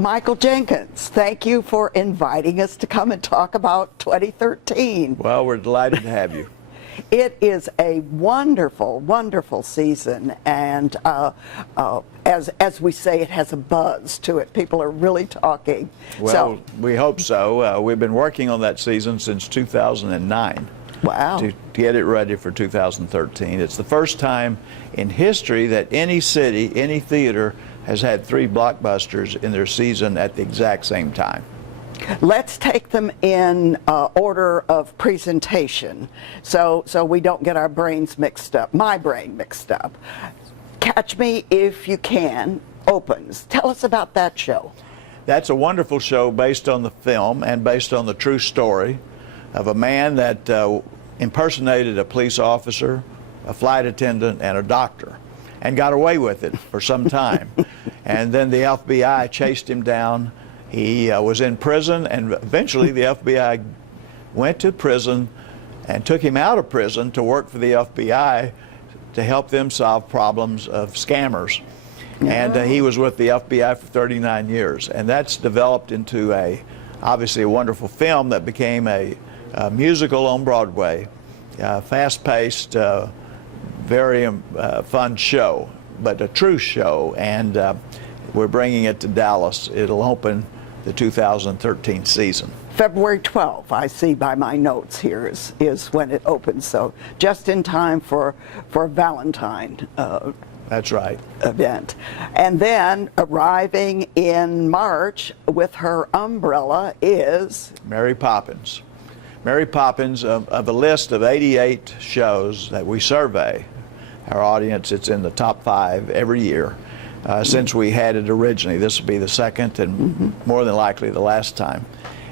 Michael Jenkins, thank you for inviting us to come and talk about 2013. Well, we're delighted to have you. It is a wonderful, wonderful season, and as we say, it has a buzz to it. People are really talking. Well, we hope so. We've been working on that season since 2009. Wow. To get it ready for 2013. It's the first time in history that any city, any theater, has had 3 blockbusters in their season at the exact same time. Let's take them in order of presentation, so we don't get our brains mixed up, my brain mixed up. Catch Me If You Can opens. Tell us about that show. That's a wonderful show based on the film and based on the true story of a man that impersonated a police officer, a flight attendant, and a doctor, and got away with it for some time. And then the FBI chased him down. He was in prison, and eventually the FBI went to prison and took him out of prison to work for the FBI to help them solve problems of scammers. And he was with the FBI for 39 years. And that's developed into obviously a wonderful film that became a musical on Broadway, fast-paced, very fun show, but a true show. And we're bringing it to Dallas. It'll open the 2013 season. February 12th, I see by my notes here, is when it opens, so just in time for Valentine. That's right. Event. And then arriving in March with her umbrella is Mary Poppins. Mary Poppins, of a list of 88 shows that we survey our audience, it's in the top 5 every year. Since we had it originally. This will be the second and more than likely the last time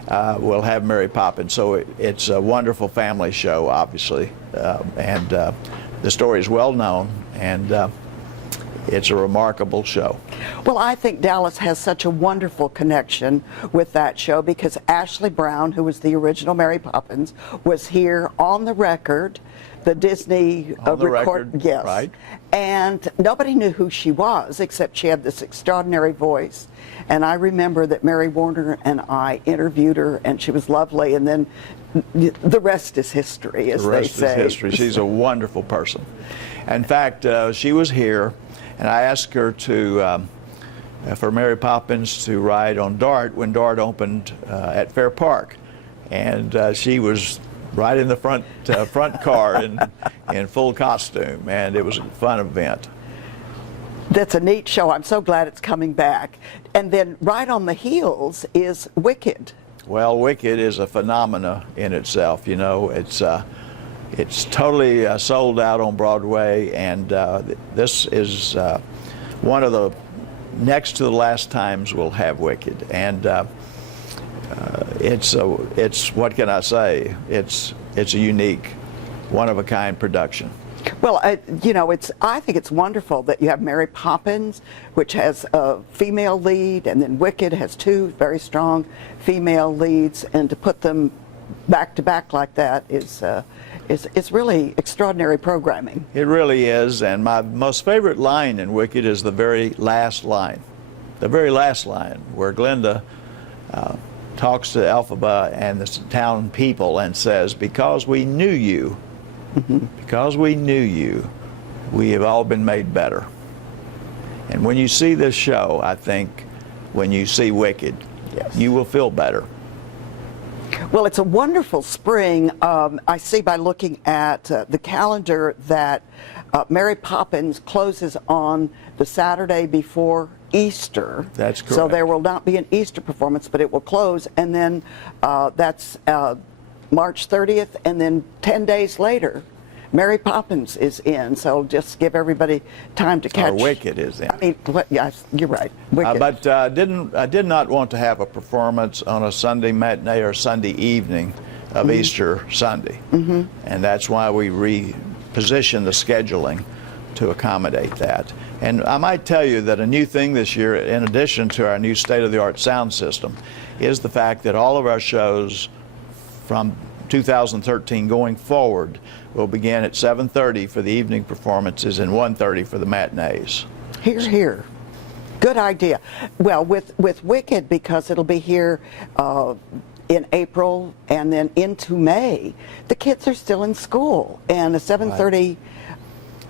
we'll have Mary Poppins. So it's a wonderful family show, obviously, and the story is well known, and it's a remarkable show. Well, I think Dallas has such a wonderful connection with that show because Ashley Brown, who was the original Mary Poppins, was here on the record. The Disney record, yes. Right. And nobody knew who she was except she had this extraordinary voice. And I remember that Mary Warner and I interviewed her, and she was lovely. And then the rest is history, as they say. The rest is history. She's a wonderful person. In fact, she was here, and I asked her for Mary Poppins to ride on DART when DART opened at Fair Park, and she was right in the front car in full costume, and it was a fun event. That's a neat show. I'm so glad it's coming back. And then right on the heels is Wicked. Well, Wicked is a phenomena in itself. You know, it's totally sold out on Broadway, and this is one of the next to the last times we'll have Wicked. And it's what can I say? It's a unique, one-of-a-kind production. Well, you know, I think it's wonderful that you have Mary Poppins, which has a female lead, and then Wicked has 2 very strong female leads, and to put them back to back like that is really extraordinary programming. It really is, and my most favorite line in Wicked is the very last line. The very last line, where Glinda talks to Elphaba and the town people and says, "Because we knew you, because we knew you, we have all been made better." And when you see this show, I think, when you see Wicked, yes, you will feel better. Well, it's a wonderful spring. I see by looking at the calendar that Mary Poppins closes on the Saturday before Easter. That's correct. So there will not be an Easter performance, but it will close, and then that's March 30th, and then 10 days later, Mary Poppins is in. So just give everybody time to catch. Wicked is in. I mean, yes, you're right. Wicked. But I did not want to have a performance on a Sunday matinee or Sunday evening of Easter Sunday, and that's why we repositioned the scheduling to accommodate that. And I might tell you that a new thing this year, in addition to our new state-of-the-art sound system, is the fact that all of our shows from 2013 going forward will begin at 7:30 for the evening performances and 1:30 for the matinees. Hear, hear. Good idea. Well, with Wicked, because it'll be here in April and then into May, the kids are still in school, and a 7:30.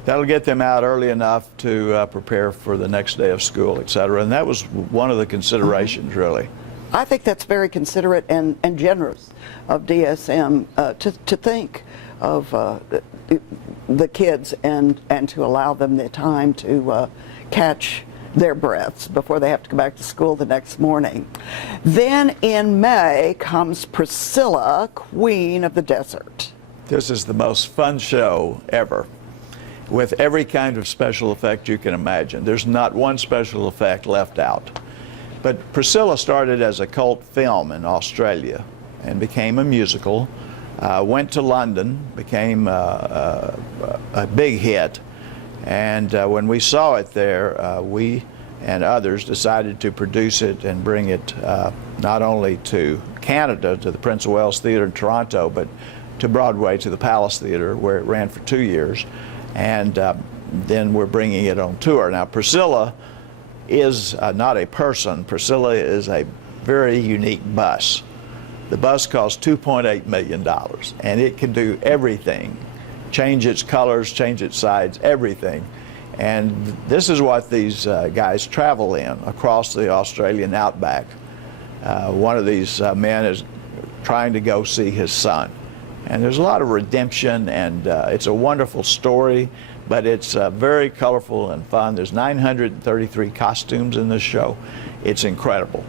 That'll get them out early enough to prepare for the next day of school, et cetera. And that was one of the considerations, really. I think that's very considerate and generous of DSM to think of the kids and to allow them the time to catch their breaths before they have to go back to school the next morning. Then in May comes Priscilla, Queen of the Desert. This is the most fun show ever, with every kind of special effect you can imagine. There's not one special effect left out. But Priscilla started as a cult film in Australia and became a musical, went to London, became a big hit. And when we saw it there, we and others decided to produce it and bring it not only to Canada, to the Prince of Wales Theatre in Toronto, but to Broadway, to the Palace Theatre, where it ran for 2 years. And then we're bringing it on tour. Now, Priscilla is not a person. Priscilla is a very unique bus. The bus costs $2.8 million, and it can do everything. Change its colors, change its sides, everything. And this is what these guys travel in across the Australian outback. One of these men is trying to go see his son. And there's a lot of redemption, and it's a wonderful story, but it's very colorful and fun. There's 933 costumes in this show. It's incredible.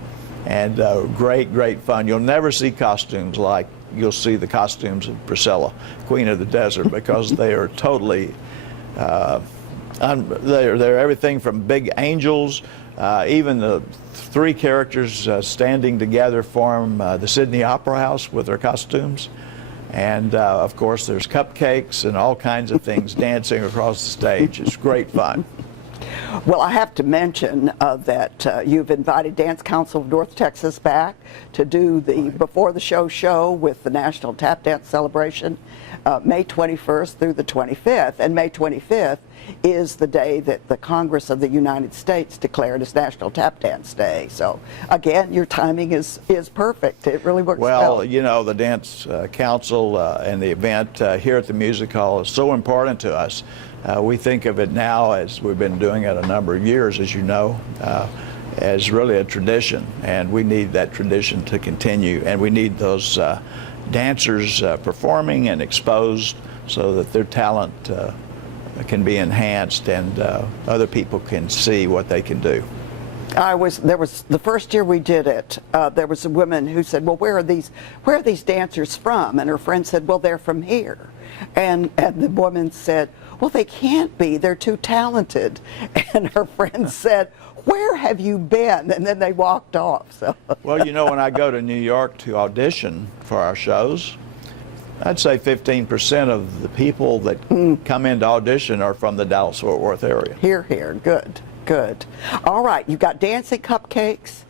And great, great fun. You'll never see costumes like you'll see the costumes of Priscilla, Queen of the Desert, because they are totally, they're everything from big angels, even the three characters standing together form the Sydney Opera House with their costumes. And of course there's cupcakes and all kinds of things dancing across the stage. It's great fun. Well, I have to mention that you've invited Dance Council of North Texas back to do the Before the Show with the National Tap Dance Celebration, May 21st through the 25th. And May 25th is the day that the Congress of the United States declared as National Tap Dance Day. So, again, your timing is perfect. It really works well. Well, you know, the Dance Council and the event here at the Music Hall is so important to us. We think of it now, as we've been doing it a number of years, as you know, as really a tradition, and we need that tradition to continue, and we need those dancers performing and exposed so that their talent can be enhanced and other people can see what they can do. There was the first year we did it, there was a woman who said, well, where are these dancers from? And her friend said, well, they're from here. And the woman said, well, they can't be, they're too talented. And her friend said, where have you been? And then they walked off. So. Well, you know, when I go to New York to audition for our shows, I'd say 15% of the people that come into audition are from the Dallas-Fort Worth area. Here, good, good. All right, you've got Dancing Cupcakes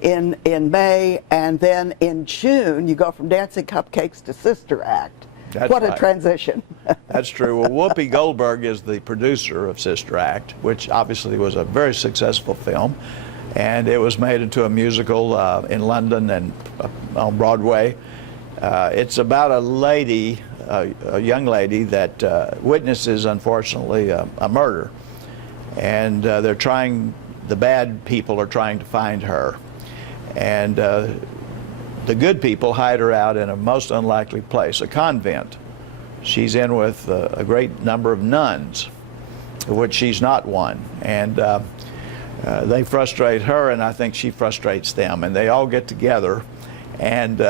in May, and then in June you go from Dancing Cupcakes to Sister Act. That's what right. A transition. That's true. Well, Whoopi Goldberg is the producer of Sister Act, which obviously was a very successful film, and it was made into a musical in London and on Broadway. It's about a lady, a young lady that witnesses, unfortunately, a murder, and the bad people are trying to find her, and the good people hide her out in a most unlikely place, a convent. She's in with a great number of nuns, of which she's not one, and they frustrate her, and I think she frustrates them, and they all get together and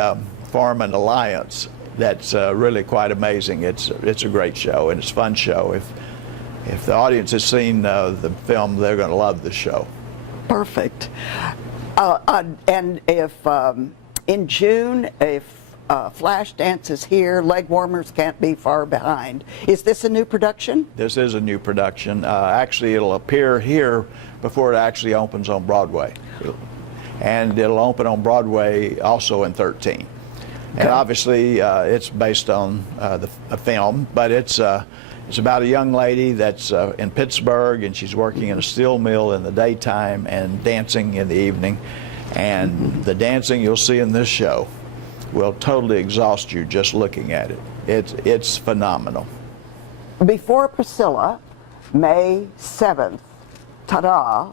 form an alliance that's really quite amazing. It's a great show, and it's a fun show. If the audience has seen the film, they're going to love the show. Perfect. And if in June, if Flashdance is here, Legwarmers can't be far behind. Is this a new production? This is a new production. Actually, it'll appear here before it actually opens on Broadway. And it'll open on Broadway also in 2013. Okay. And obviously, it's based on a film, but it's It's about a young lady that's in Pittsburgh, and she's working in a steel mill in the daytime and dancing in the evening. And the dancing you'll see in this show will totally exhaust you just looking at it. It's phenomenal. Before Priscilla, May 7th, ta-da,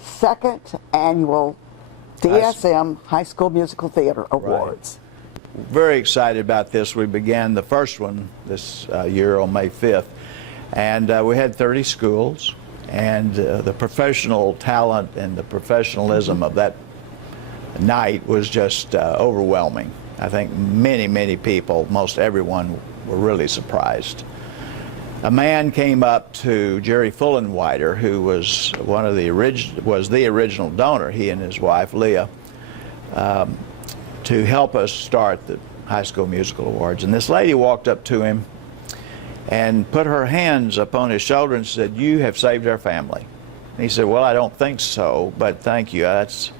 second annual DSM High School Musical Theater Awards. Very excited about this. We began the first one this year on May 5th, and we had 30 schools, and the professional talent and the professionalism of that night was just overwhelming. I think many people, most everyone, were really surprised. A man came up to Jerry Fullenwider, who was the original donor, he and his wife Leah, to help us start the High School Musical Awards. And this lady walked up to him and put her hands upon his shoulder and said, "You have saved our family." And he said, "Well, I don't think so, but thank you. That's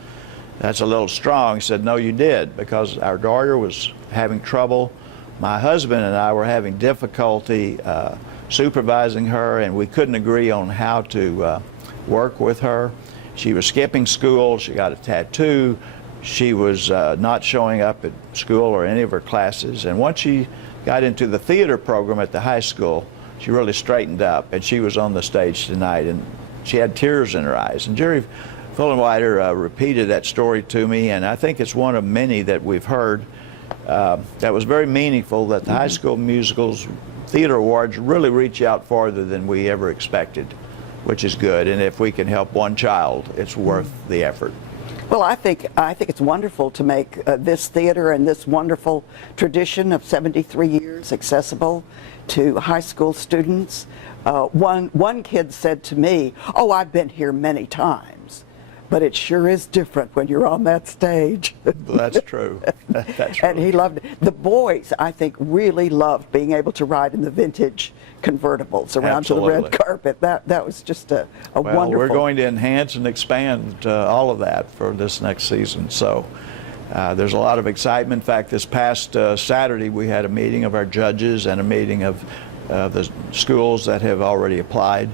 a little strong." He said, "No, you did, because our daughter was having trouble. My husband and I were having difficulty supervising her, and we couldn't agree on how to work with her. She was skipping school. She got a tattoo. She was not showing up at school or any of her classes. And once she got into the theater program at the high school, she really straightened up, and she was on the stage tonight, and she had tears in her eyes." And Jerry Fullenwider repeated that story to me, and I think it's one of many that we've heard that was very meaningful, that the High School Musicals Theater Awards really reach out farther than we ever expected, which is good. And if we can help one child, it's worth the effort. Well, I think it's wonderful to make this theater and this wonderful tradition of 73 years accessible to high school students. One kid said to me, "Oh, I've been here many times, but it sure is different when you're on that stage." That's true. That's And he loved it. The boys, I think, really loved being able to ride in the vintage convertibles around to the red carpet. That was just a wonderful. We're going to enhance and expand all of that for this next season. So there's a lot of excitement. In fact, this past Saturday we had a meeting of our judges and a meeting of the schools that have already applied.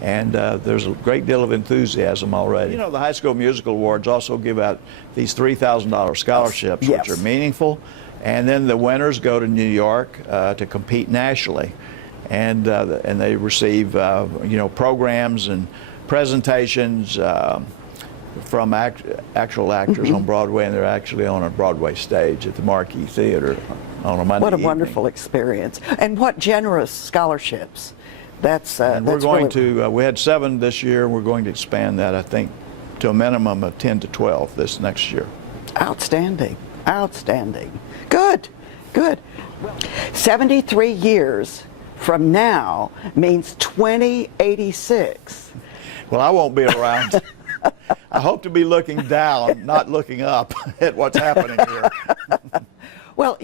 And there's a great deal of enthusiasm already. You know, the High School Musical Awards also give out these $3,000 scholarships, yes, which are meaningful. And then the winners go to New York to compete nationally. And they receive, programs and presentations from actual actors on Broadway, and they're actually on a Broadway stage at the Marquis Theater on a Monday What a evening. wonderful experience. And what generous scholarships. And we're going to, we had 7 this year, and we're going to expand that, I think, to a minimum of 10 to 12 this next year. Outstanding. Outstanding. Good. 73 years from now means 2086. Well, I won't be around. I hope to be looking down, not looking up at what's happening here. Well,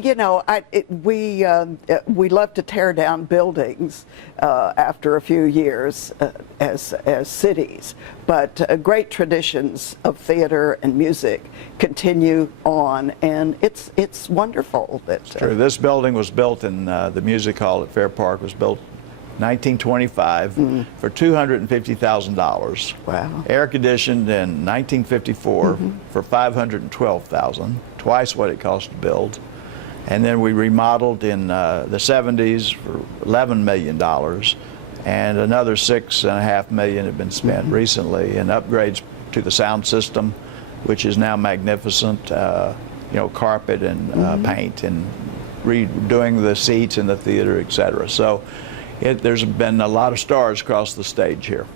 we love to tear down buildings after a few years as cities, but great traditions of theater and music continue on, and it's wonderful that. It's true. This building was built in the music hall at Fair Park was built 1925 for $250,000. Wow. Air conditioned in 1954 for $512,000, twice what it cost to build. And then we remodeled in the 70s for $11 million, and another $6.5 million have been spent recently in upgrades to the sound system, which is now magnificent. Carpet and paint, and redoing the seats in the theater, etc. So there's been a lot of stars across the stage here.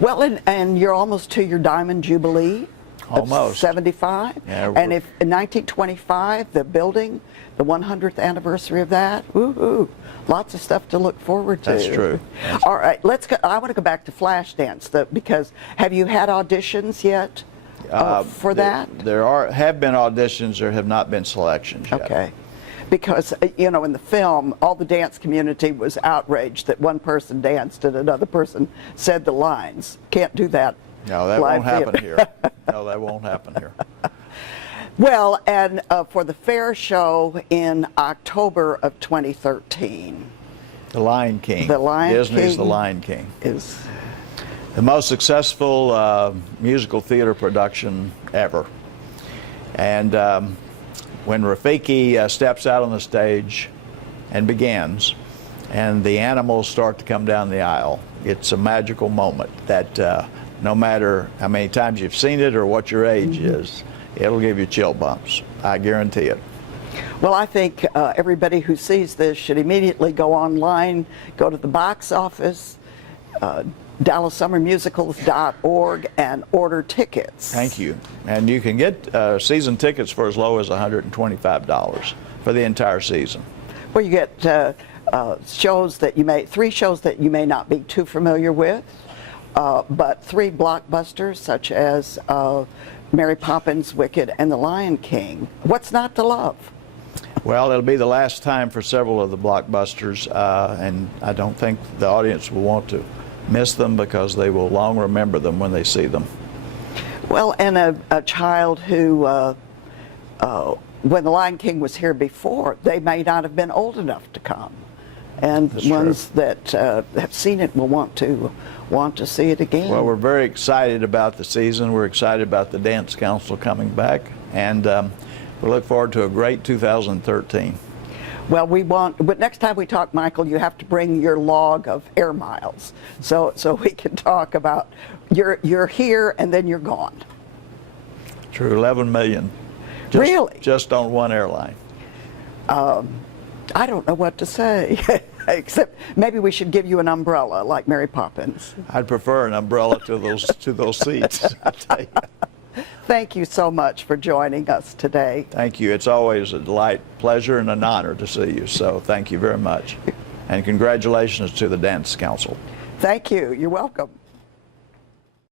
Well, and you're almost to your Diamond Jubilee. Almost. 75. Yeah, and if in 1925, the building, the 100th anniversary of that, lots of stuff to look forward to. That's true. All right, let's go. I want to go back to Flashdance, because have you had auditions yet for that? There have been auditions. There have not been selections yet. Okay. Because, in the film, all the dance community was outraged that one person danced and another person said the lines. Can't do that. No, that won't happen here. No, that won't happen here. Well, and for the fair show in October of 2013, The Lion King. The Lion Disney's King The Lion King. is The most successful musical theater production ever. And when Rafiki steps out on the stage and begins, and the animals start to come down the aisle, it's a magical moment that no matter how many times you've seen it or what your age is, it'll give you chill bumps. I guarantee it. Well, I think everybody who sees this should immediately go online, go to the box office, DallasSummerMusicals.org, and order tickets. Thank you. And you can get season tickets for as low as $125 for the entire season. Well, you get shows that you may, 3 shows that you may not be too familiar with, but 3 blockbusters such as Mary Poppins, Wicked, and The Lion King. What's not to love? Well, it'll be the last time for several of the blockbusters, and I don't think the audience will want to miss them because they will long remember them when they see them. Well, and a child who, when The Lion King was here before, they may not have been old enough to come. And That's the ones true. that have seen it will want to see it again. Well, we're very excited about the season. We're excited about the Dance Council coming back, and we look forward to a great 2013. Well, but next time we talk, Michael, you have to bring your log of air miles, so we can talk about you're here and then you're gone. True, 11 million. Really? Just on one airline. I don't know what to say, except maybe we should give you an umbrella like Mary Poppins. I'd prefer an umbrella to those seats. I tell you. Thank you so much for joining us today. Thank you. It's always a delight, pleasure, and an honor to see you. So thank you very much. And congratulations to the Dance Council. Thank you. You're welcome.